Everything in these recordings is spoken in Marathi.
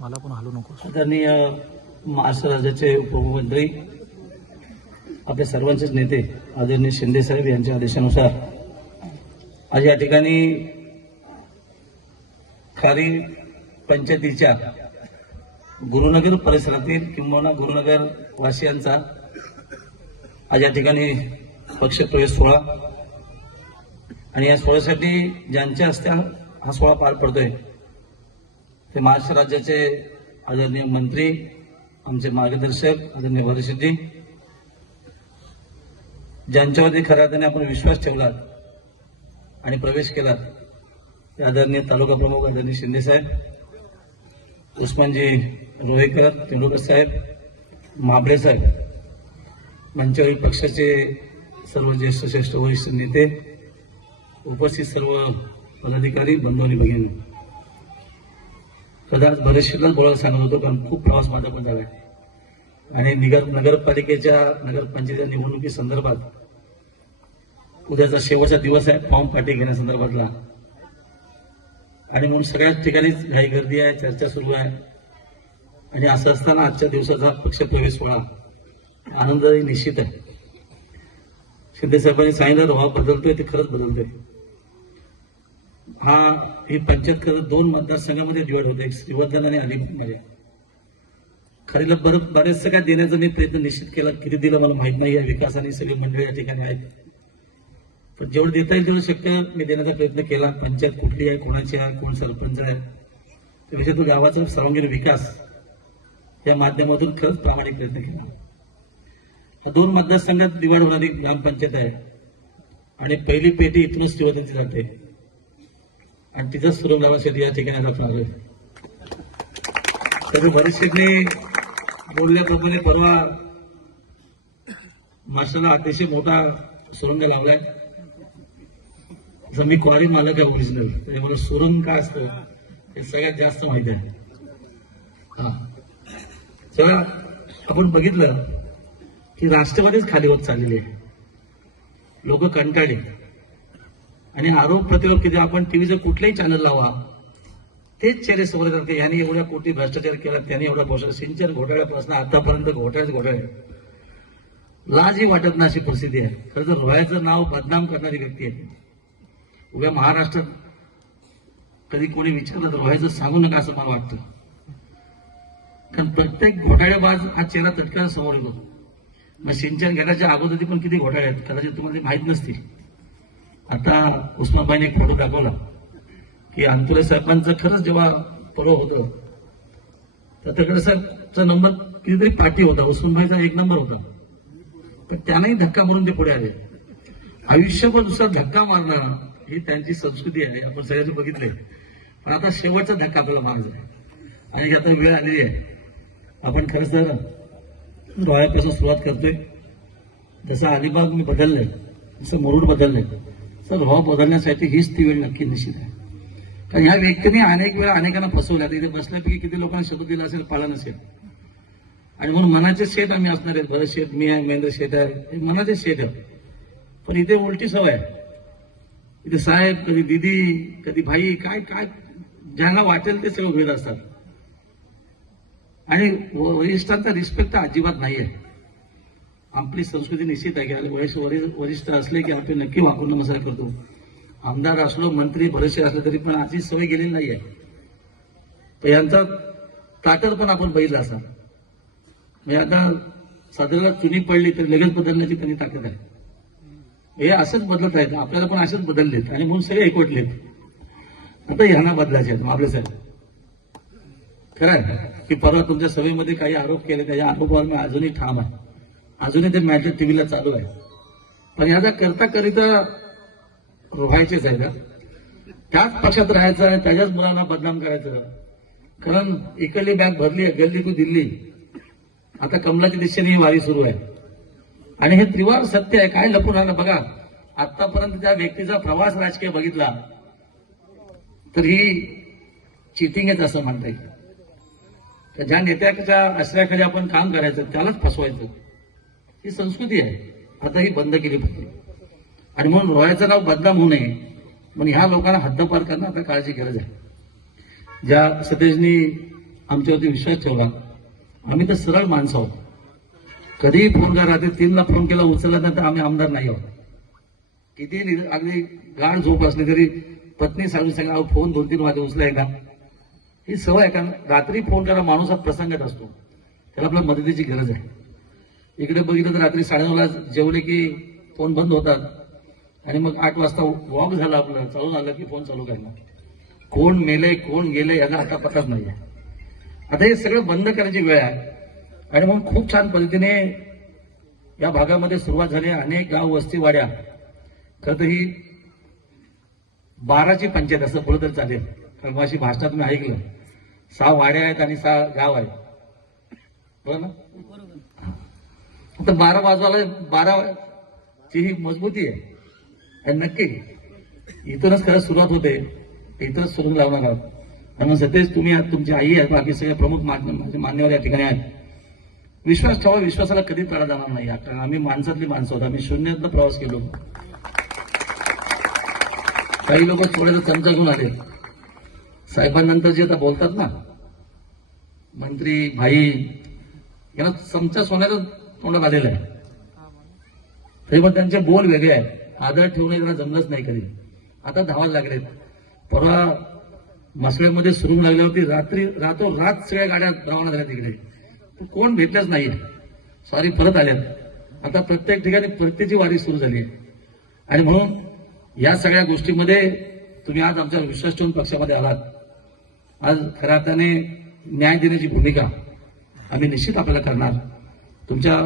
मला पण हलू नको. आदरणीय महाराष्ट्र राज्याचे उपमुख्यमंत्री आपल्या सर्वांचेच नेते आदरणीय शिंदे साहेब यांच्या आदेशानुसार आज या ठिकाणी खारी पंचायतीच्या गुरुनगर परिसरातील किंबहुना गुरुनगर वासियांचा आज या ठिकाणी पक्षप्रवेश सोहळा. आणि या सोहळ्यासाठी ज्यांच्या हस्ते हा हा सोहळा पार पडतोय ते महाराष्ट्र राज्याचे आदरणीय मंत्री आमचे मार्गदर्शक आदरणीय भरतशेट्टी ज्यांच्यावरती खऱ्या अर्थाने आपण विश्वास ठेवला आणि प्रवेश केला ते आदरणीय तालुका प्रमुख आदरणीय शिंदे साहेब उस्मानजी रोहेकर तेंडुलकर साहेब महाबळे साहेब. मंचावरील पक्षाचे सर्व ज्येष्ठ श्रेष्ठ वरिष्ठ नेते उपस्थित सर्व पदाधिकारी बंधू भगिनी. कदाच बरेचशेलाच बोलायला सांगत होतो कारण खूप प्रवास माझा पण झाला. आहे आणि निगर नगरपालिकेच्या नगरपंचायतीच्या निवडणुकी संदर्भात उद्याचा शेवटचा दिवस आहे फॉर्म पाठी घेण्यासंदर्भातला आणि म्हणून सगळ्याच ठिकाणीच घाई गर्दी आहे चर्चा सुरू आहे. आणि असं असताना आजच्या दिवसाचा पक्षप्रवेश सोहळा आनंद निश्चित आहे. शिंदे साहेबांनी सांगितलं रोहा बदलतोय ते खरंच बदलतोय. हा ही पंचायत करत दोन मतदारसंघामध्ये डिवाइड होते. एक श्रीवर्धन आणि अलिबागमध्ये खरीला बरं बरेचसं काय देण्याचा मी प्रयत्न निश्चित केला. किती दिलं मला माहीत नाही. आहे विकासाने सगळी मंडळी या ठिकाणी आहेत. पण जेवढं देता येईल तेवढं शक्य मी देण्याचा प्रयत्न केला. पंचायत कुठली आहे कोणाची आहे कोण सरपंच आहे. तर गावाचा सर्वांगीण विकास या माध्यमातून खरंच प्रामाणिक प्रयत्न केला. दोन मतदारसंघात डिवाइड होणारी ग्रामपंचायत आहे. आणि पहिली पेटी इथूनच शिवतीची जाते. आणि तिथंच सुरू लावण्यासाठी या ठिकाणी आता आलोय तरी बरेचशे बोलल्याप्रमाणे परवा माशाला अतिशय मोठा सुरंग लावलाय. जर मी क्वारी मालक आहे ओरिजिनल त्याच्याबरोबर सुरंग काय असतं हे सगळ्यात जास्त माहिती आहे. हा. सगळं आपण बघितलं की राष्ट्रवादीच खाली होत चाललेली आहे. लोक कंटाळले. आणि आरोप प्रतिरोध किती आपण टीव्हीचं कुठलंही चॅनल लावा तेच चेहरे समोर करते यांनी एवढ्या कोटी भ्रष्टाचार केला त्यांनी एवढा भ्रष्टाचार सिंचन घोटाळ्यापासून आतापर्यंत घोटाळ्याच घोटाळे. लाजही वाटत ना अशी परिस्थिती आहे. खरं तर रोह्याचं नाव बदनाम करणारी व्यक्ती आहे. उभ्या महाराष्ट्रात कधी कोणी विचारलं तर रोह्याचं सांगू नका असं मला वाटतं. कारण प्रत्येक घोटाळेबाज हा चेहरा तटकन समोर येतो. मग सिंचन घेण्याच्या अगोदर पण किती घोटाळे आहेत कदाचित तुम्हाला ते माहीत नसतील. आता उस्मानबाईने एक फोटो दाखवला की अंतुरे साहेबांचं खरंच जेव्हा पर्व होतं तर तकडे साहेबचा नंबर कितीतरी पाठी होता उस्मानबाईचा एक नंबर होता. तर त्यांनाही धक्का मारून ते पुढे आले. आयुष्यभर दुसरा धक्का मारणं ही त्यांची संस्कृती आहे आपण सगळ्यांनी बघितले पण आता शेवटचा धक्का आपल्याला मारायचा आहे. आणि आता वेळ आलेली आहे. आपण खरंच तर डोळ्यापासून सुरुवात करतोय. जसं अलिबाग मी बदललंय जसं मुरुड बदललंय. तर रोहा बदलण्यासाठी हीच ती वेळ नक्की निश्चित आहे. कारण ह्या व्यक्तीने अनेक वेळा अनेकांना फसवल्या तिथे बसल्यापैकी किती लोकांना शब्द दिला असेल पाला नसेल. आणि म्हणून मनाचे शेत आम्ही असणार आहेत. भरत शेत मी आहे महेंद्र शेत आहे. मनाचे शेत आहे पण इथे उलटी सवय आहे. इथे साहेब कधी दिदी कधी भाई काय काय ज्यांना वाटेल ते सगळं होईल असतात आणि वरिष्ठांचा रिस्पेक्ट तर अजिबात आहे आपली संस्कृती निश्चित आहे की अरे वरिष्ठ वरि- वरिष्ठ असले की आपण नक्की वाकून नमस्कार करतो. आमदार असलो मंत्री भरसे असले तरी पण अशी सवय गेलेली आहे तर यांचा ताकद पण आपण बघितला असा. म्हणजे आता साधारण चुनी पडली तर लगेच बदलण्याची त्यांनी ताकद आहे. हे असंच बदलत आहेत आपल्याला पण असेच बदललेत आणि म्हणून सगळे एकवटलेत. आता ह्यांना बदलायचे आहेत आपले साहेब. खरं आहे की परवा तुमच्या सभेमध्ये काही आरोप केले त्याच्या आरोपावर मी अजूनही ठाम आहे. अजूनही ते मॅच टीव्हीला चालू आहे. पण याचा करता करिता रोहायचेच आहे का त्याच पक्षात राहायचं आहे त्याच्याच मुलांना बदनाम करायचं कारण इकडली बॅग भरली आहे गल्ली तू दिल्ली. आता कमलाच्या दिशेने ही वारी सुरू आहे. आणि हे त्रिवार सत्य आहे काय लपून आलं बघा. आतापर्यंत त्या व्यक्तीचा प्रवास राजकीय बघितला तर ही चिटिंगच असं म्हणता येईल. तर ज्या नेत्याच्या आश्रयाखाली आपण काम करायचं त्यालाच फसवायचं. ही संस्कृती आहे. आता ही बंद केली पाहिजे आणि म्हणून रोयाचं नाव बदनाम होऊ नये म्हणून ह्या लोकांना हद्दपार करणं आता काळाची गरज आहे. ज्या सतेजनी आमच्यावरती विश्वास ठेवला आम्ही तर सरळ माणसं आहोत. कधीही फोन करा रात्री तीनला फोन केला उचलला नाही तर आम्ही आमदार नाही आहोत. किती नि- अगदी गाढ झोप असली तरी पत्नी सांगू सांगा अहो फोन दोन तीन वाजे उचलाय का ही सवय आहे कारण रात्री फोन करा माणूस हा प्रसंगात असतो. त्याला आपल्या मदतीची गरज आहे. इकडे बघितलं तर रात्री साडेनऊला जेवले की फोन बंद होतात. आणि मग आठ वाजता वॉक झालं आपलं. चालून आलं की फोन चालू करणार कोण मेले कोण गेले याचा आता पताच नाही आहे आता हे सगळं बंद करायची वेळ आहे. आणि मग खूप छान पद्धतीने या भागामध्ये सुरुवात झाली. अनेक गाव वस्ती वाड्या. खरं तर ही बाराची पंचायत असं बोललं तर चालेल. कारण माझी भाषणात मी ऐकलं. सहा वाड्या आहेत आणि सहा गाव आहेत. बरोबर ना? आता बारा बाजूला बारा ची ही मजबूती आहे. आणि नक्की इथूनच खरं सुरुवात होते. इथंच सुरू लावणार आहोत म्हणून सतेज तुम्ही आहात तुमची आई आहे बाकी सगळे प्रमुख म्हणजे मान्यवर या ठिकाणी आहेत. विश्वास ठेवा विश्वासाला कधी तडा जाणार नाही. कारण आम्ही माणसातली माणसं होतो. आम्ही शून्यातनं प्रवास केलो. काही लोक थोडे चमचा घेऊन आले. साहेबांनंतर जे आता बोलतात ना मंत्री भाई यांना चमचा सोन्याचं तोंडात आलेलं आहे तरी पण त्यांचे बोल वेगळे आहेत. आदर ठेवणे त्यांना जमलंच नाही कधी. आता धावायला लागलेत. परवा मसळ्यामध्ये सुरू लागल्यावरती रात्री रातो रात सगळ्या गाड्या रवाना झाल्या तिकडे. कोण भेटलंच नाही सॉरी परत आल्यात. आता प्रत्येक ठिकाणी परतीची वारी सुरू झाली आहे. आणि म्हणून या सगळ्या गोष्टीमध्ये तुम्ही आज आमच्या विश्वास ठेवून पक्षामध्ये आलात. आज खऱ्या अर्थाने न्याय देण्याची भूमिका आम्ही निश्चित आपल्याला करणार. तुमच्या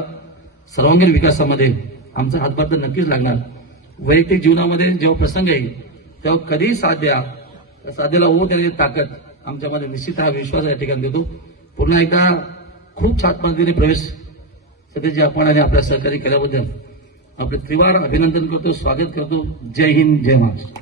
सर्वांगीण विकासामध्ये आमचा हातभार तर नक्कीच लागणार. वैयक्तिक जीवनामध्ये जेव्हा प्रसंग येईल तेव्हा कधीही साथ द्या त्या ओ देण्याची ताकद आमच्यामध्ये निश्चित हा विश्वास या ठिकाणी देतो. पुन्हा एकदा खूप छान पद्धतीने प्रवेश सध्याची आपण आणि आपल्या सहकार्य केल्याबद्दल आपले त्रिवार अभिनंदन करतो स्वागत करतो. जय हिंद जय महाराष्ट्र.